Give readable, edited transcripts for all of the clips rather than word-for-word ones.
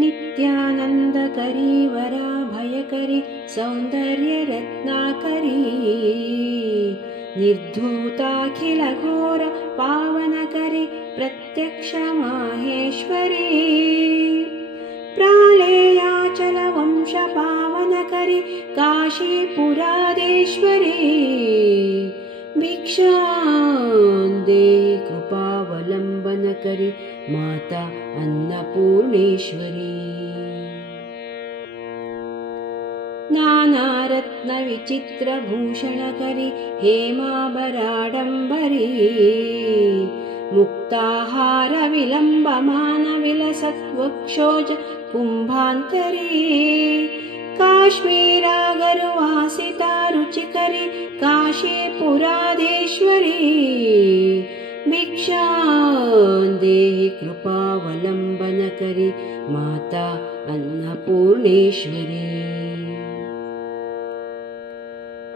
नित्यानन्दकरी वराभयकरी सौन्दर्यरत्नाकरी निर्धूताखिलघोर पावनकरी प्रत्यक्ष माहेश्वरी प्रालेयाचलवंश पावनकरी काशीपुरादेश्वरी भिक्षां देहि कृपावलम्बनकरी माता अन्नपूर्णेश्वरी नानारत्नविचित्रभूषणकरी हेमाभराडम्बरी मुक्ताहारविलम्बमानविलसत्वक्षोज कुम्भान्तरी काश्मीरागरुवासिता रुचिकरी काशीपुरादेश्वरी भिक्षां देहि कृपावलम्बनकरी माता अन्नपूर्णेश्वरी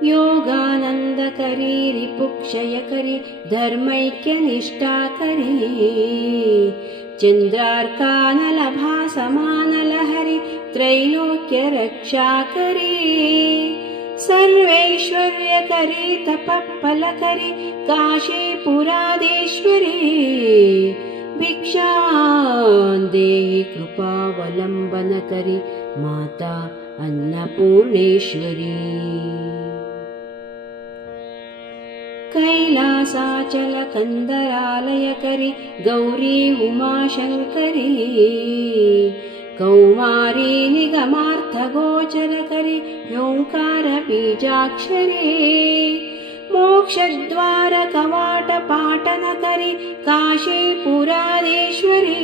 योगानन्दकरी रिपुक्षयकरी धर्मैक्यनिष्ठाकरी चन्द्रार्कानलभासमानलहरी त्रैलोक्यरक्षाकरी सर्वैश्वर्यकरी तपःफलकरी काशीपुरादेश्वरी भिक्षां देहि कृपावलम्बनकरी माता अन्नपूर्णेश्वरी कैलासाचलकन्दरालयकरी गौरी उमाशङ्करी कौमारी निगमार्थगोचरकरी ह्योङ्कारबीजाक्षरी मोक्षद्वारकवाटपाटनकरी काशीपुरादेश्वरी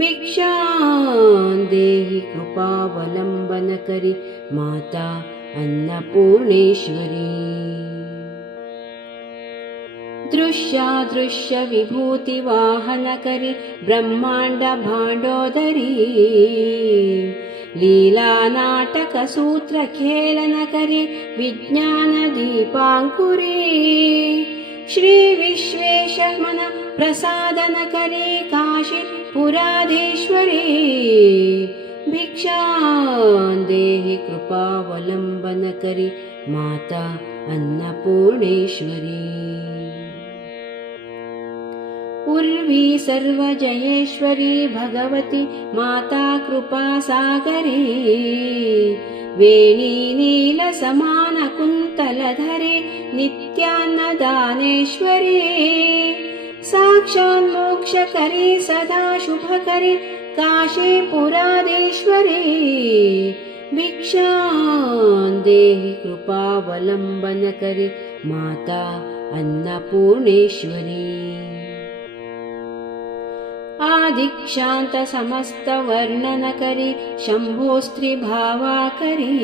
भिक्षां देहि कृपावलम्बनकरी माता अन्नपूर्णेश्वरी दृश्यादृश्यविभूतिवाहनकरी ब्रह्माण्डभाण्डोदरी लीलानाटकसूत्रखेलनकरी विज्ञानदीपाङ्कुरी श्रीविश्वेशमन प्रसादनकरी काशीपुरादेश्वरी भिक्षां देहि कृपावलम्बनकरी माता अन्नपूर्णेश्वरी उर्वी सर्वजयेश्वरी भगवती माता कृपासागरी वेणी नीलसमानकुन्तलधरी नित्यान्नदानेश्वरी साक्षान्मोक्षकरी सदा शुभकरी काशीपुरादेश्वरी भिक्षां देहि कृपावलम्बनकरी माता अन्नपूर्णेश्वरी आदिक्षान्तसमस्तवर्णनकरी शम्भोस्त्रिभावाकरी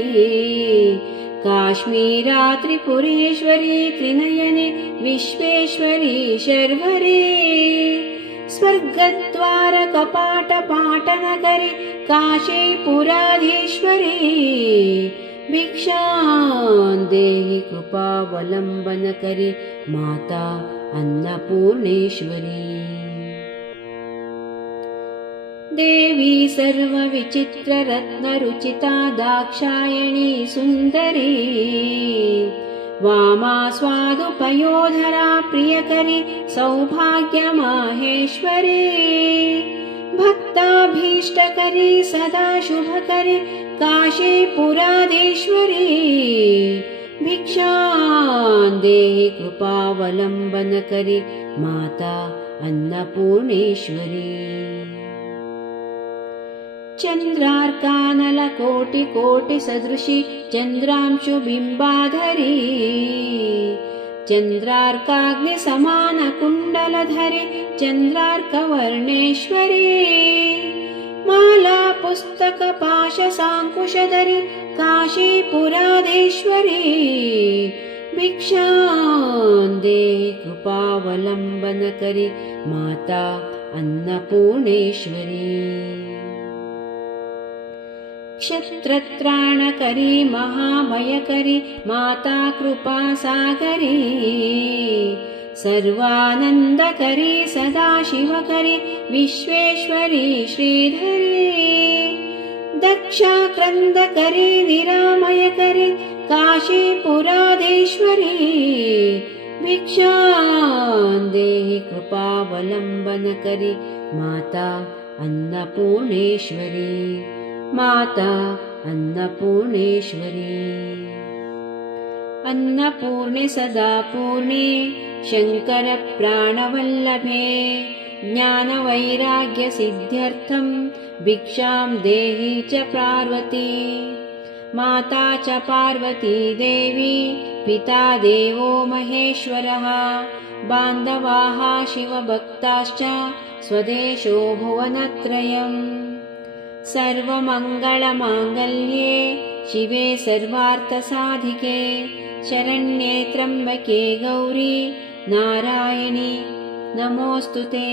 काश्मीरा त्रिपुरेश्वरी त्रिनयनी विश्वेश्वरी शर्वरी स्वर्गद्वारकपाटपाटनकरी काशीपुराधीश्वरी भिक्षां देहि कृपावलम्बनकरी माता अन्नपूर्णेश्वरी देवी सर्वविचित्ररत्नरुचिता दाक्षायणी सुन्दरी वामा स्वादुपयोधरा प्रियकरी सौभाग्यमाहेश्वरी भक्ताभीष्टकरी सदा शुभकरी काशीपुरादेश्वरी भिक्षां देहि कृपावलम्बनकरी माता अन्नपूर्णेश्वरी चन्द्रार्कानलकोटिकोटिसदृशी चन्द्रांशुबिम्बाधरी चन्द्रार्काग्निसमानकुण्डलधरी चन्द्रार्कवर्णेश्वरी माला पुस्तकपाशसाङ्कुशधरी काशीपुरादेश्वरी भिक्षां देहि कृपावलम्बनकरी माता अन्नपूर्णेश्वरी क्षत्रत्राणकरी महाभयकरी माता कृपासागरी सर्वानन्दकरी सदाशिवकरी विश्वेश्वरी श्रीधरी दक्षाक्रन्दकरी निरामयकरी काशीपुराधीश्वरी भिक्षां देहि कृपावलम्बनकरी माता अन्नपूर्णेश्वरी माता अन्नपूर्णेश्वरी अन्नपूर्णे सदा पूर्णे शङ्करप्राणवल्लभे ज्ञानवैराग्यसिद्ध्यर्थं भिक्षां देहि च पार्वती माता च पार्वती देवी पिता देवो महेश्वरः बान्धवाः शिवभक्ताश्च स्वदेशो भुवनत्रयम् सर्वमङ्गलमाङ्गल्ये शिवे सर्वार्थसाधिके शरण्ये त्र्यम्बके गौरी नारायणी नमोऽस्तु ते।